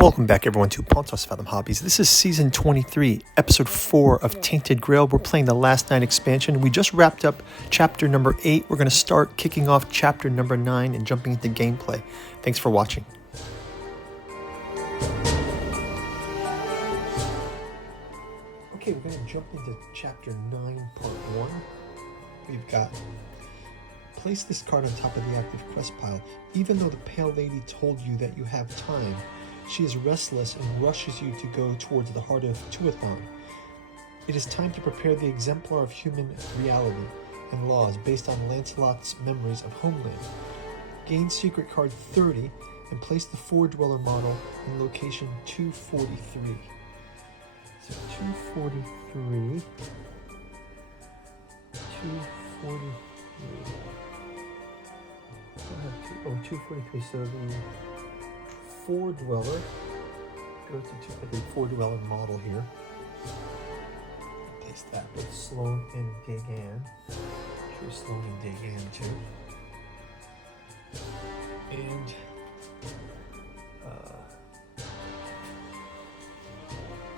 Welcome back everyone to Pontos Fathom Hobbies. This is Season 23, Episode 4 of Tainted Grail. We're playing the Last Night expansion. We just wrapped up Chapter number 8. We're going to start kicking off Chapter number 9 and jumping into gameplay. Thanks for watching. Okay, we're going to jump into Chapter 9, Part 1. We've got... Place this card on top of the active quest pile. Even though the Pale Lady told you that you have time, she is restless and rushes you to go towards the heart of Tuathon. It is time to prepare the exemplar of human reality and laws based on Lancelot's memories of homeland. Gain secret card 30 and place the Four Dweller model in location 243. So 243. 243. 243. So the Four Dweller. Go to the Four Dweller model here. Paste that with Sloan and Dagan. Choose Sloan and Dagan too. And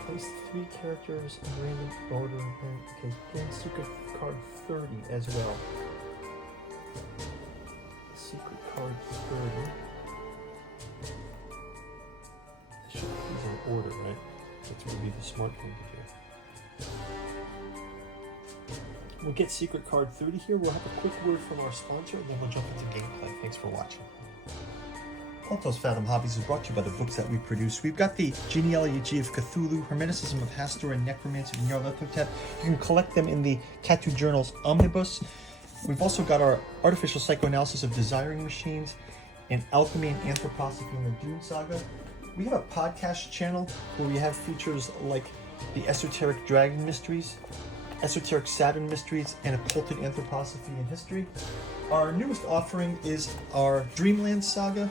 place 3 characters in random order. Okay, gain secret card 30 as well. Secret card 30. Should be in order, right? That's what would be the smart thing to do. We'll get secret card 30 here. We'll have a quick word from our sponsor, and then we'll jump into gameplay. Thanks for watching. Pontos Fathom Hobbies is brought to you by the books that we produce. We've got the Genealogy of Cthulhu, Hermeticism of Hastur, and Necromancy of Nyarlathotep. You can collect them in the Tattoo Journals Omnibus. We've also got our Artificial Psychoanalysis of Desiring Machines and Alchemy and Anthroposophy in the Dune Saga. We have a podcast channel where we have features like the Esoteric Dragon Mysteries, Esoteric Saturn Mysteries, and Occulted Anthroposophy and History. Our newest offering is our Dreamland Saga.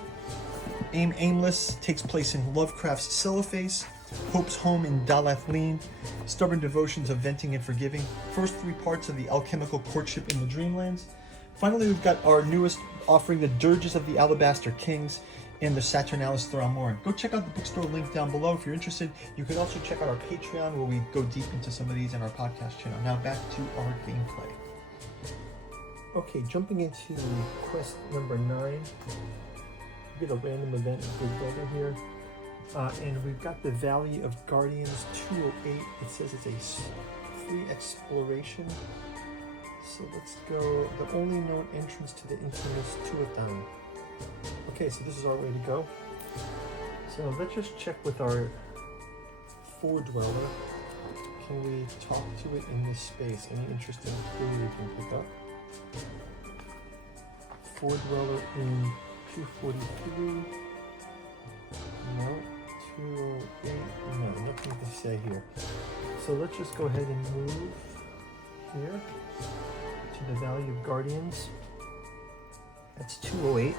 Aimless takes place in Lovecraft's Cellophase, Hope's Home in Dalathleen, Stubborn Devotions of Venting and Forgiving, first 3 parts of the Alchemical Courtship in the Dreamlands. Finally, we've got our newest offering, the Dirges of the Alabaster Kings and the Saturnalis Thramoran. Go check out the bookstore link down below if you're interested. You can also check out our Patreon where we go deep into some of these and our podcast channel. Now back to our gameplay. Okay, jumping into quest number 9. We get a random event of Good Weather here. And we've got the Valley of Guardians 208. It says it's a free exploration. So let's go. The only known entrance to the infamous Tuathon. Okay, so this is our way to go. So let's just check with our Four Dweller. Can we talk to it in this space? Any interesting clue we can pick up? Four Dweller in 243. No. 208. No, nothing to say here. So let's just go ahead and move here to the Valley of Guardians. That's 208.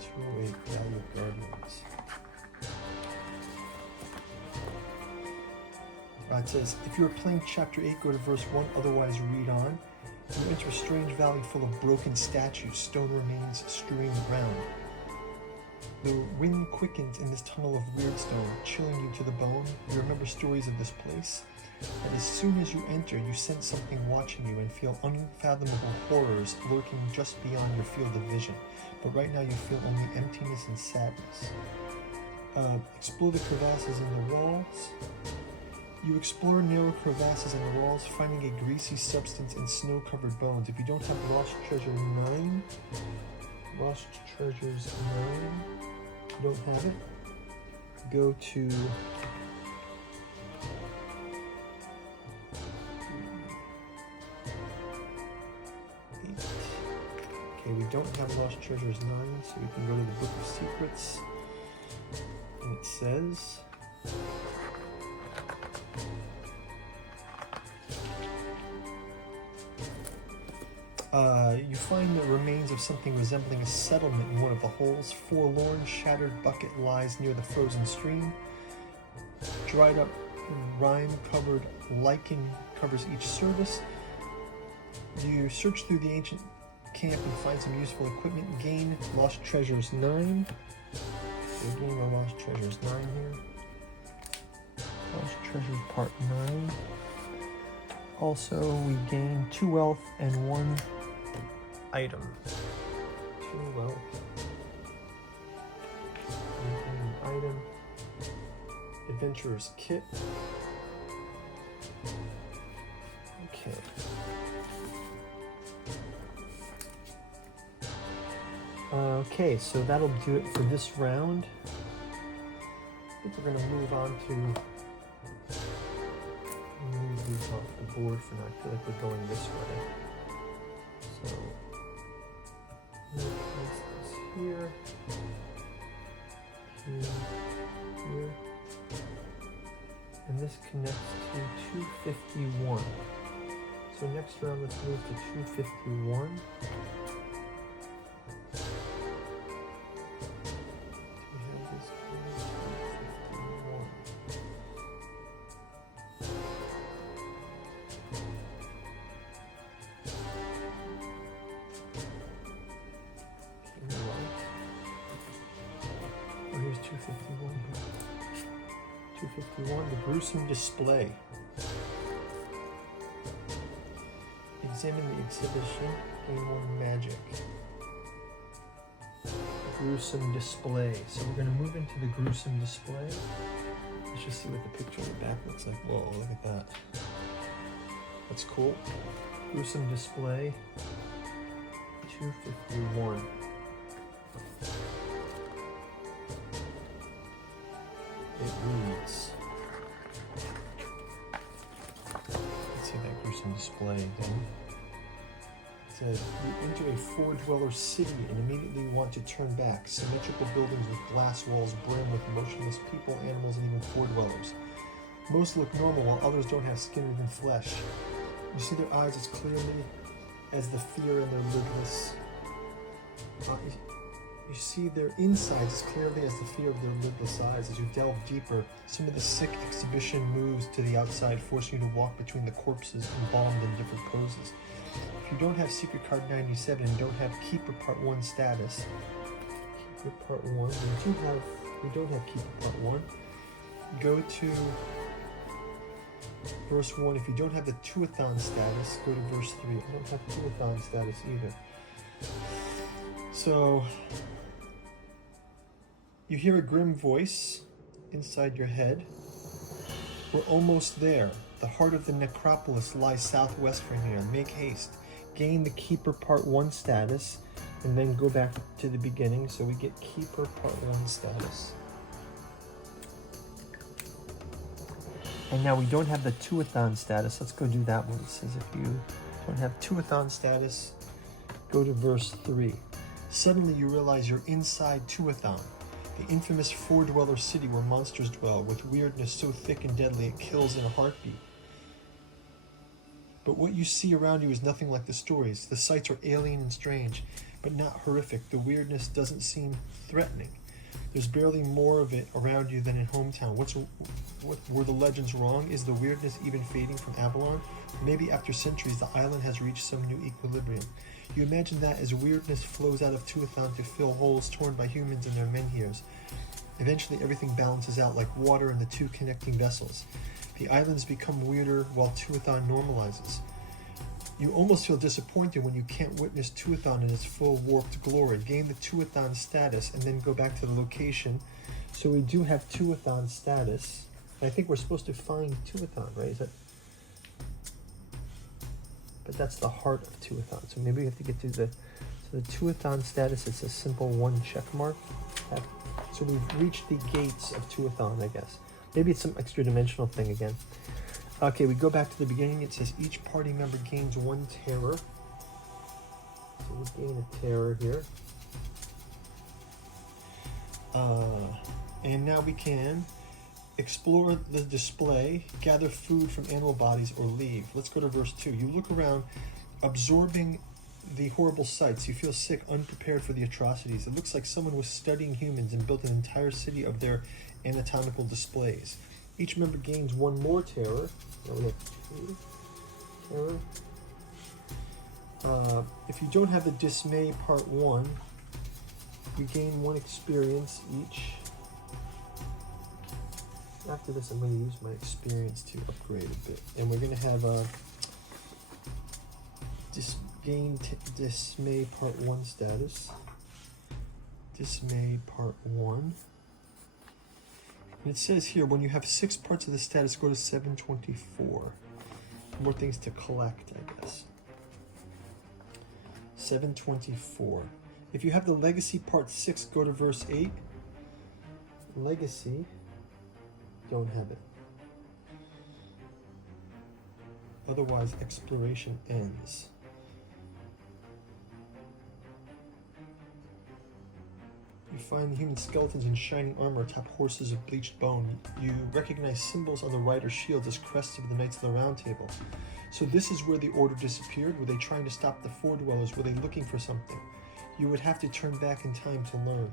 208 Valley of Guardians. It says, if you are playing Chapter 8, go to verse 1, otherwise read on. You enter a strange valley full of broken statues, stone remains strewing the ground. The wind quickens in this tunnel of weird stone, chilling you to the bone. You remember stories of this place, and as soon as you enter, you sense something watching you and feel unfathomable horrors lurking just beyond your field of vision. But right now you feel only emptiness and sadness. Explore the crevasses in the walls. You explore narrow crevasses in the walls, finding a greasy substance in snow-covered bones. If you don't have Lost Treasure 9, Lost Treasures 9, you don't have it, go to Okay, we don't have Lost Treasures 9, so we can go to the Book of Secrets, and it says... you find the remains of something resembling a settlement in one of the holes. Forlorn, shattered bucket lies near the frozen stream. Dried up rime-covered lichen covers each surface. You search through the ancient camp and find some useful equipment. Gain lost treasures 9. So we gain our lost treasures 9 here. Lost treasures part 9. Also, we gain 2 wealth and 1 item. 2 wealth. An item. Adventurer's kit. Okay. Okay, so that'll do it for this round. I think we're going to move on to move these off the board for now. I feel like we're going this way. So place this here, here, and this connects to 251. So next round, let's move to 251. Here's 251. 251, the gruesome display. Examine the exhibition, gain 1 magic. Gruesome display. So we're going to move into the gruesome display. Let's just see what the picture on the back looks like. Whoa, look at that. That's cool. Gruesome display. 251. It reads. Let's see that gruesome display again. It says, you enter a four-dweller city and immediately want to turn back. Symmetrical buildings with glass walls brim with motionless people, animals, and even four-dwellers. Most look normal while others don't have skin or even flesh. You see their eyes as clearly as the fear in their lidless. You see their insides as clearly as the fear of their lidless eyes. As you delve deeper, some of the sick exhibition moves to the outside, forcing you to walk between the corpses embalmed in different poses. If you don't have Secret Card 97 and don't have Keeper Part 1 status, Keeper Part 1, we don't have Keeper Part 1, go to verse 1. If you don't have the Tuathon status, go to verse 3. I don't have Tuathon status either. So, you hear a grim voice inside your head. We're almost there. The heart of the necropolis lies southwest from here. Make haste. Gain the Keeper Part 1 status, and then go back to the beginning, so we get Keeper Part 1 status. And now we don't have the Tuathon status. Let's go do that one. It says if you don't have Tuathon status, go to verse 3. Suddenly you realize you're inside Tuathon, the infamous four-dweller city where monsters dwell, with weirdness so thick and deadly it kills in a heartbeat. But what you see around you is nothing like the stories. The sights are alien and strange, but not horrific. The weirdness doesn't seem threatening. There's barely more of it around you than in hometown. What were the legends wrong? Is the weirdness even fading from Avalon? Maybe after centuries the island has reached some new equilibrium. You imagine that as weirdness flows out of Tuathon to fill holes torn by humans and their menhirs. Eventually everything balances out like water in the two connecting vessels. The islands become weirder while Tuathon normalizes. You almost feel disappointed when you can't witness Tuathon in its full warped glory. Gain the Tuathon status and then go back to the location. So we do have Tuathon status. I think we're supposed to find Tuathon, right? Is that? But that's the heart of Tuathon. So maybe we have to get to the Tuathon status. It's a simple 1 check mark. So we've reached the gates of Tuathon, I guess. Maybe it's some extra dimensional thing again. Okay, we go back to the beginning. It says each party member gains 1 terror. So we gain a terror here. And now we can explore the display, gather food from animal bodies, or leave. Let's go to verse 2. You look around, absorbing the horrible sights. You feel sick, unprepared for the atrocities. It looks like someone was studying humans and built an entire city of their anatomical displays. Each member gains 1 more terror. Now we have 2 terror. If you don't have the Dismay Part 1, you gain 1 experience each. After this, I'm going to use my experience to upgrade a bit. And we're going to have Dismay Part 1 status. Dismay Part 1. And it says here, when you have 6 parts of the status, go to 724. More things to collect, I guess. 724. If you have the Legacy Part 6, go to verse 8. Legacy, don't have it. Otherwise, exploration ends. You find human skeletons in shining armor atop horses of bleached bone. You recognize symbols on the rider's shields as crests of the Knights of the Round Table. So this is where the Order disappeared. Were they trying to stop the Four Dwellers? Were they looking for something? You would have to turn back in time to learn.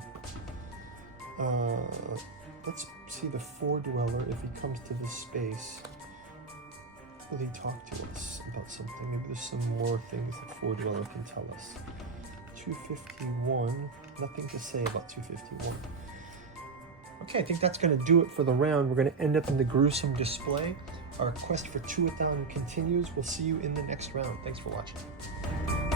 Let's see the Four Dweller if he comes to this space. Will he talk to us about something? Maybe there's some more things the Four Dweller can tell us. 251. Nothing to say about 251. Okay, I think that's going to do it for the round. We're going to end up in the gruesome display. Our quest for Tuathan continues. We'll see you in the next round. Thanks for watching.